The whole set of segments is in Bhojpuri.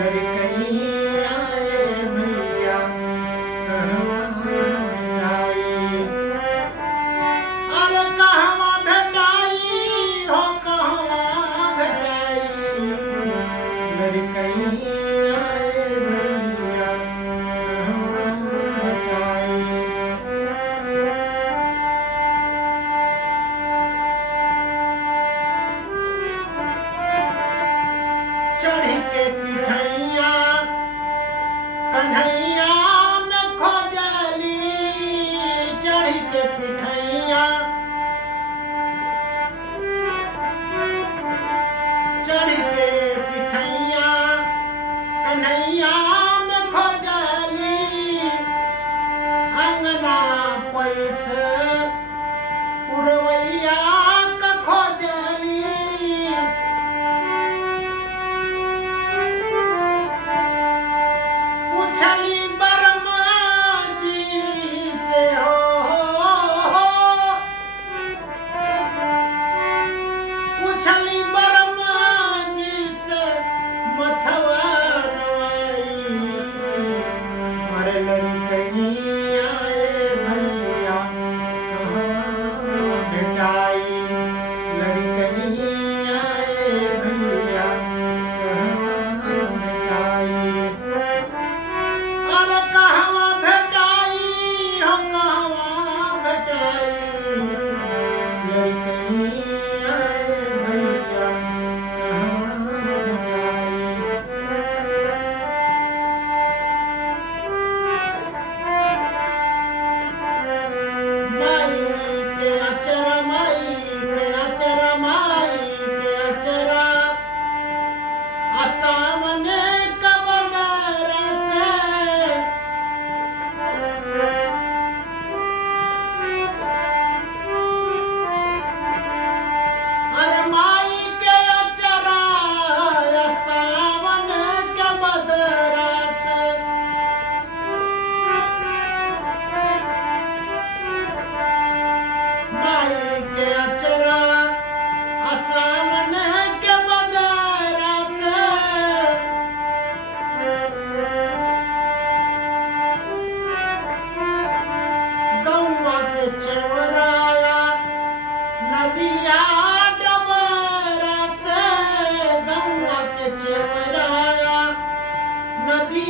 लड़कैया भैया कहवा भेटाई। अरे कहवा भेटाई हो कहवा भेटाई। लड़कैया भैया कहवा भेटाई। चढ़ के पिठैया कन्हैया में खोजली। चढ़ के पिठैया चढ़ के पिठैया कन्हैया में खोजली। अंगना पैसे पुरवैया का खोजली। पूछली बरमा जी से पूछली बरमा जी से मथवा नवाई। अरे लड़कैया भैया कहवा भेटाई। लड़कैया भैया कहवा भेटाई। अरे कहवा भेटाई हो कहवा भेटाई। लड़कैया भैया कहवा भेटाई। माई के अचरा माई के अचरा माई के अचरा सामने कबदरा से। अरे माई के अचरा सावन के बदरा से। माई के अचरा सावन के बदरा से। गौवा के चवराया नदिया डबरा से। गौवा के चवराया नदी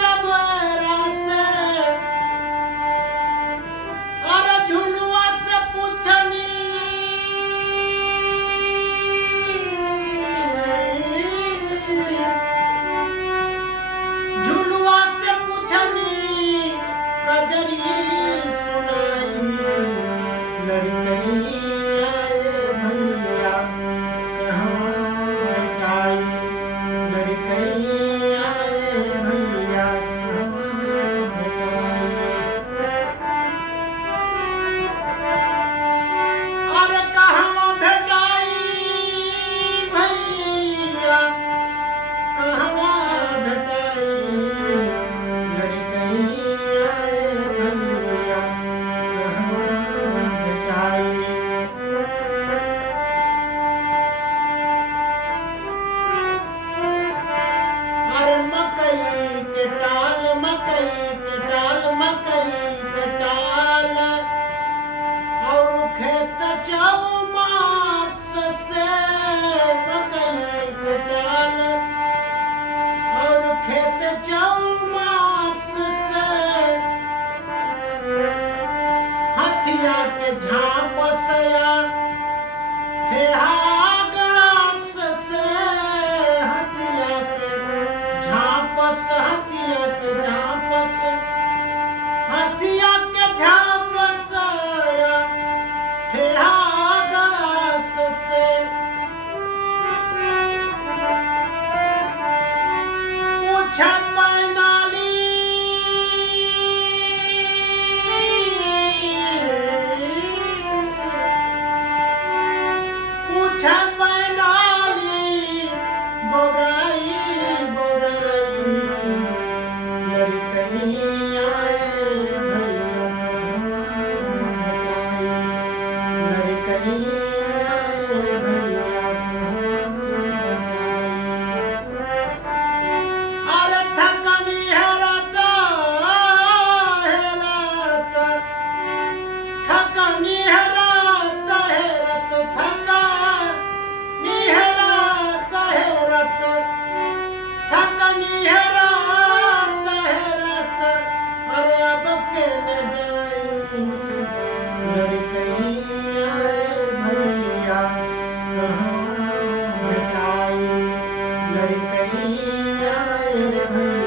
डबरा से। अरे झुलुआ से पूछनी झुलुआ से पूछनी कजरी सुनाई। लड़कैया भैया कहवा भेटाई। लड़कैया भैया कहवा भेटाई। अरे कहवा भेटाई भैया कहवा भेटाई। लड़कैया भैया कहवा भेटाई। अरे मकई के टाल मकई के टाल मकई के टाल और खेत चौमास से। मकई के टाल और खेत चौमास से। हथिया के झापसया ठेहा गड़ास से। हथिया के झापस हथिया के झापस हथिया के झापस ठेहा गड़ास से। पूछ पैनाली पूछ पैनाली बौराई बौराई। लड़कैया भैया कहवा भेटाई। लड़कैया भैया कहवा भेटाई। भैया